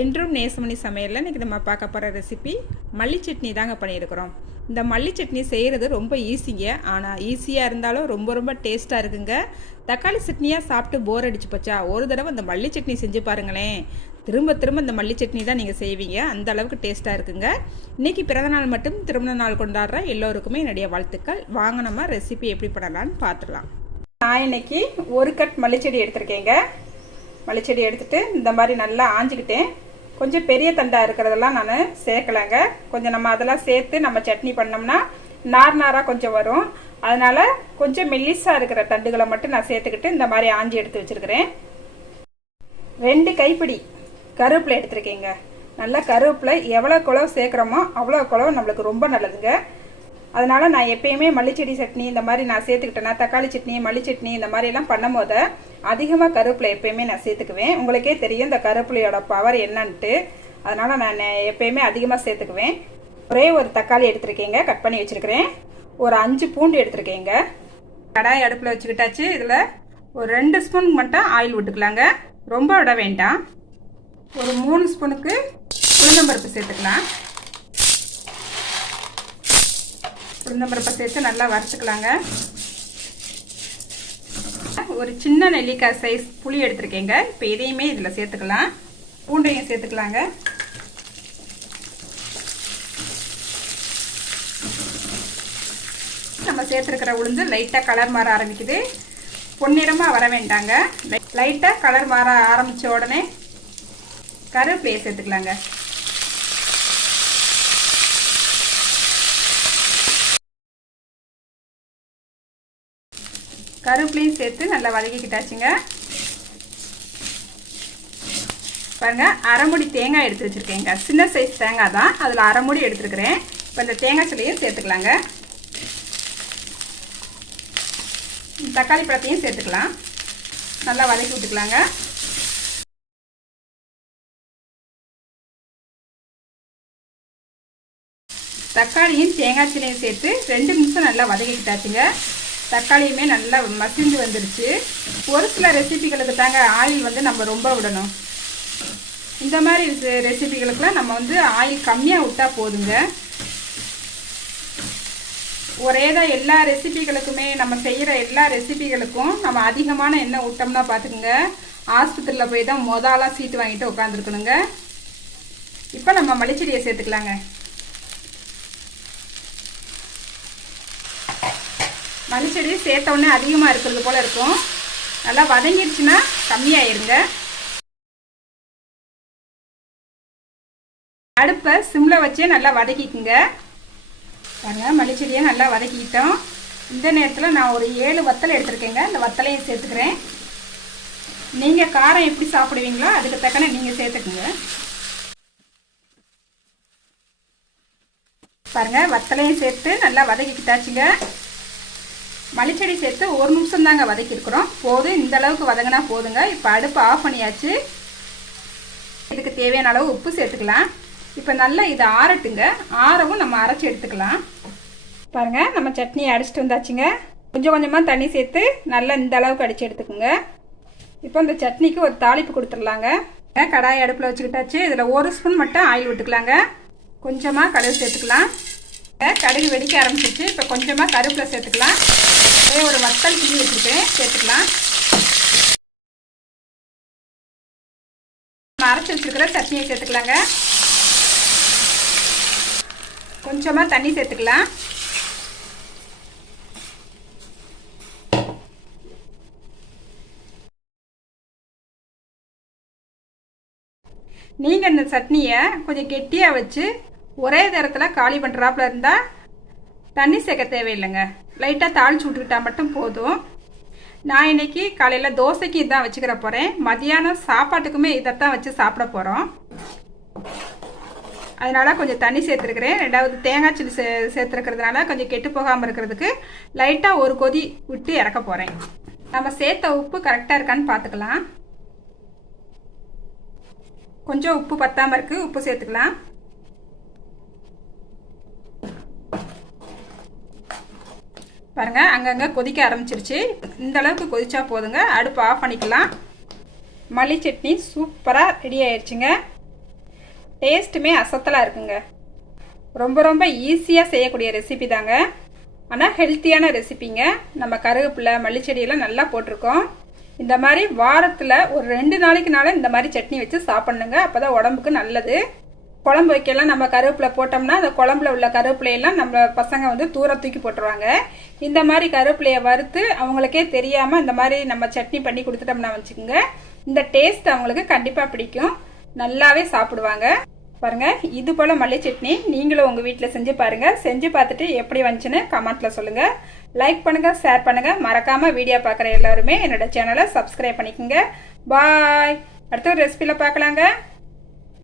என்றும் நேசமணி சமையலில் இன்றைக்கி நம்ம பார்க்க போகிற ரெசிபி மல்லி சட்னி தாங்க பண்ணியிருக்கிறோம். இந்த மல்லி சட்னி செய்கிறது ரொம்ப ஈஸிங்க ஆனால் ஈஸியாக இருந்தாலும் ரொம்ப ரொம்ப டேஸ்ட்டாக இருக்குங்க. தக்காளி சட்னியாக சாப்பிட்டு போர் அடிச்சு போச்சா? ஒரு தடவை இந்த மல்லி சட்னி செஞ்சு பாருங்களேன். திரும்ப திரும்ப இந்த மல்லி சட்னி தான் நீங்கள் செய்வீங்க. அந்த அளவுக்கு டேஸ்ட்டாக இருக்குங்க. இன்றைக்கி பிறந்தநாள் மட்டும் திருமண நாள் கொண்டாடுற எல்லோருக்குமே என்னுடைய வாழ்த்துக்கள். வாங்க நம்ம ரெசிபி எப்படி பண்ணலான்னு பார்த்துடலாம். நான் இன்னைக்கு ஒரு கட் மல்லிச்செடி எடுத்திருக்கேங்க. மல்லிச்செடி எடுத்துட்டு இந்த மாதிரி நல்லா ஆஞ்சிக்கிட்டேன். கொஞ்சம் பெரிய தண்டாக இருக்கிறதெல்லாம் நான் சேர்க்கலைங்க. கொஞ்சம் நம்ம அதெல்லாம் சேர்த்து நம்ம சட்னி பண்ணோம்னா நார் நாராக கொஞ்சம் வரும். அதனால கொஞ்சம் மெல்லிஸாக இருக்கிற தண்டுகளை மட்டும் நான் சேர்த்துக்கிட்டு இந்த மாதிரி ஆஞ்சி எடுத்து வச்சிருக்கிறேன். ரெண்டு கைப்பிடி கருவேப்பிலை எடுத்திருக்கேங்க. நல்லா கருவேப்பிலை எவ்வளோ குளவு சேர்க்குறோமோ அவ்வளோ குளவு நம்மளுக்கு ரொம்ப நல்லதுங்க. அதனால நான் எப்பயுமே மல்லிச்செடி சட்னி இந்த மாதிரி நான் சேர்த்துக்கிட்டேன்னா தக்காளி சட்னி மல்லி சட்னி இந்த மாதிரி எல்லாம் பண்ணும் போது அதிகமாக கருவேப்பிலை எப்பயுமே நான் சேர்த்துக்குவேன். உங்களுக்கே தெரியும் இந்த கருவேப்பிலையோட பவர் என்னன்ட்டு. அதனால் நான் எப்பயுமே அதிகமாக சேர்த்துக்குவேன். ஒரே ஒரு தக்காளி எடுத்திருக்கேங்க கட் பண்ணி வச்சிருக்கிறேன். ஒரு அஞ்சு பூண்டு எடுத்திருக்கேங்க. கடாய் அடுப்பில் வச்சுக்கிட்டாச்சு. இதில் ஒரு ரெண்டு ஸ்பூன் மட்டும் ஆயில் விட்டுக்கலாங்க. ரொம்ப விட வேண்டாம். ஒரு மூணு ஸ்பூனுக்கு உளுந்தம்பருப்பு சேர்த்துக்கலாம். உளுந்தம்பருப்பை சேர்த்து நல்லா வறுத்துக்கலாங்க. ஒரு சின்ன நெல்லிக்காய் சைஸ் புளி எடுத்திருக்கேங்க. இப்போ இதையுமே இதில் சேர்த்துக்கலாம். பூண்டையும் சேர்த்துக்கலாங்க. நம்ம சேர்த்துருக்கிற உளுந்து லைட்டாக கலர் மாற ஆரம்பிக்குது. பொன்னிறமாக வர வேண்டாங்க. லைட்டாக கலர் மாற ஆரம்பித்த உடனே கருவேப்பிலையை சேர்த்துக்கலாங்க. கருவேப்பிலையும் சேர்த்து நல்லா வதக்கிக்கிட்டாச்சுங்க. பாருங்க அரைமுடி தேங்காய் எடுத்து வச்சுருக்கேங்க. சின்ன சைஸ் தேங்காய் தான். அதில் அரைமுடி எடுத்துருக்குறேன். இப்போ இந்த தேங்காய் சிலையும் சேர்த்துக்கலாங்க. தக்காளி பழத்தையும் சேர்த்துக்கலாம். நல்லா வதக்கி விட்டுக்கலாங்க. தக்காளியும் தேங்காய் சிலையும் சேர்த்து ரெண்டு நிமிஷம் நல்லா வதக்கிக்கிட்டாச்சுங்க. தக்காளியுமே நல்லா மசிஞ்சு வந்துருச்சு. ஒரு சில ரெசிபிகளுக்கு தாங்க ஆயில் வந்து நம்ம ரொம்ப விடணும். இந்த மாதிரி ரெசிபிகளுக்கெலாம் நம்ம வந்து ஆயில் கம்மியாக விட்டால் போதுங்க. ஒரே தான் எல்லா ரெசிபிகளுக்குமே நம்ம செய்கிற எல்லா ரெசிபிகளுக்கும் நம்ம அதிகமான எண்ணெய் விட்டோம்னா பார்த்துக்குங்க. ஆஸ்பத்திரியில் போய் தான் மொதலாம் சீட்டு வாங்கிட்டு உட்காந்துருக்கணுங்க இப்போ நம்ம மளிச்செடியை சேர்த்துக்கலாங்க. மல்லிச்செடி சேர்த்த உடனே அதிகமாக இருக்கிறது போல் இருக்கும். நல்லா வதங்கிடுச்சுன்னா கம்மியாயிருங்க. அடுப்பை சிம்மில் வச்சே நல்லா வதக்கிக்குங்க. பாருங்க மல்லிச்செடியை நல்லா வதக்கிக்கிட்டோம். இந்த நேரத்தில் நான் ஒரு ஏழு வத்தலை எடுத்திருக்கேங்க. இந்த வத்தலையும் சேர்த்துக்கிறேன். நீங்கள் காரம் எப்படி சாப்பிடுவீங்களோ அதுக்கு தக்கன நீங்கள் சேர்த்துக்குங்க. பாருங்கள் வத்தலையும் சேர்த்து நல்லா வதக்கிக்கிட்டாச்சுங்க. மல்லிச்செடி சேர்த்து ஒரு நிமிஷம் தாங்க வதக்கியிருக்கிறோம். போதும் இந்த அளவுக்கு வதங்கினா போதுங்க. இப்போ அடுப்பு ஆஃப் பண்ணியாச்சு. இதுக்கு தேவையான அளவு உப்பு சேர்த்துக்கலாம். இப்போ நல்லா இதை ஆறட்டுங்க. ஆறவும் நம்ம அரைச்சி எடுத்துக்கலாம். பாருங்கள் நம்ம சட்னி அடிச்சிட்டு வந்தாச்சுங்க. கொஞ்சம் கொஞ்சமாக தண்ணி சேர்த்து நல்லா இந்த அளவுக்கு அடித்து எடுத்துக்கோங்க. இப்போ இந்த சட்னிக்கு ஒரு தாளிப்பு கொடுத்துடலாங்க. கடாய் அடுப்பில் வச்சுக்கிட்டாச்சு. இதில் ஒரு ஸ்பூன் மட்டும் ஆயில் விட்டுக்கலாங்க. கொஞ்சமாக கடுகு சேர்த்துக்கலாம். கடுகு வெடிக்க ஆரம்பிச்சிச்சு இப்போ கொஞ்சமாக கருவேப்பிலை சேர்த்துக்கலாம். அதே ஒரு வத்தல் கிள்ளி வச்சுருக்கேன். சேர்த்துக்கலாம். அரைச்சி வச்சுருக்கிற சட்னியை சேர்த்துக்கலாங்க. கொஞ்சமாக தண்ணி சேர்த்துக்கலாம். நீங்கள் இந்த சட்னியை கொஞ்சம் கெட்டியாக வச்சு ஒரே நேரத்தில் காலி பண்ணுறாப்புல இருந்தால் தண்ணி சேர்க்க தேவையில்லைங்க. லைட்டாக தாளிச்சு விட்டுக்கிட்டால் மட்டும் போதும். நான் இன்னைக்கு காலையில் தோசைக்கு இதான் வச்சுக்கிற போகிறேன் மதியானம் சாப்பாட்டுக்குமே இதைத்தான் வச்சு சாப்பிட போகிறோம் அதனால் கொஞ்சம் தண்ணி சேர்த்துருக்குறேன். ரெண்டாவது தேங்காய் சில்லி சே சேர்த்துருக்கிறதுனால கொஞ்சம் கெட்டு போகாமல் இருக்கிறதுக்கு லைட்டாக ஒரு கொதி விட்டு இறக்க போகிறேன் நம்ம சேர்த்த உப்பு கரெக்டாக இருக்கான்னு பார்த்துக்கலாம் கொஞ்சம் உப்பு பத்தாமல் இருக்குது உப்பு சேர்த்துக்கலாம். பாருங்க அங்கங்கே கொதிக்க ஆரம்பிச்சிருச்சு. இந்த அளவுக்கு கொதிச்சா போதுங்க. அடுப்பு ஆஃப் பண்ணிக்கலாம். மல்லி சட்னி சூப்பராக ரெடி ஆயிடுச்சுங்க டேஸ்ட்டுமே அசத்தலாக இருக்குங்க. ரொம்ப ரொம்ப ஈஸியாக செய்யக்கூடிய ரெசிபி தாங்க. ஆனால் ஹெல்த்தியான ரெசிபிங்க நம்ம கருவேப்பிலை மல்லிச்செடியெல்லாம் நல்லா போட்டிருக்கோம். இந்த மாதிரி வாரத்தில் ஒரு ரெண்டு நாளைக்குனால இந்த மாதிரி சட்னி வச்சு சாப்பிட்ணுங்க. அப்போ தான் உடம்புக்கு நல்லது. குழம்பு வைக்கலாம். நம்ம கருவேப்பிலை போட்டோம்னா அந்த குழம்புல உள்ள கருவேப்பிலையெல்லாம் நம்ம பசங்க வந்து தூர தூக்கி போட்டுருவாங்க. இந்த மாதிரி கருவேப்பிலையை வறுத்து அவங்களுக்கே தெரியாமல் இந்த மாதிரி நம்ம சட்னி பண்ணி கொடுத்துட்டோம்னா வச்சுக்கோங்க. இந்த டேஸ்ட் அவங்களுக்கு கண்டிப்பாக பிடிக்கும். நல்லாவே சாப்பிடுவாங்க. பாருங்கள் இது போல் மல்லி சட்னி நீங்களும் உங்கள் வீட்டில் செஞ்சு பாருங்கள் செஞ்சு பார்த்துட்டு எப்படி வந்துச்சுன்னு கமெண்ட்டில் சொல்லுங்கள் லைக் பண்ணுங்கள் ஷேர் பண்ணுங்கள் மறக்காமல் வீடியோ பார்க்குற எல்லாருமே என்னோட சேனலை சப்ஸ்கிரைப் பண்ணிக்கோங்க. பாய் அடுத்த ஒரு ரெசிபியில் பார்க்கலாங்க.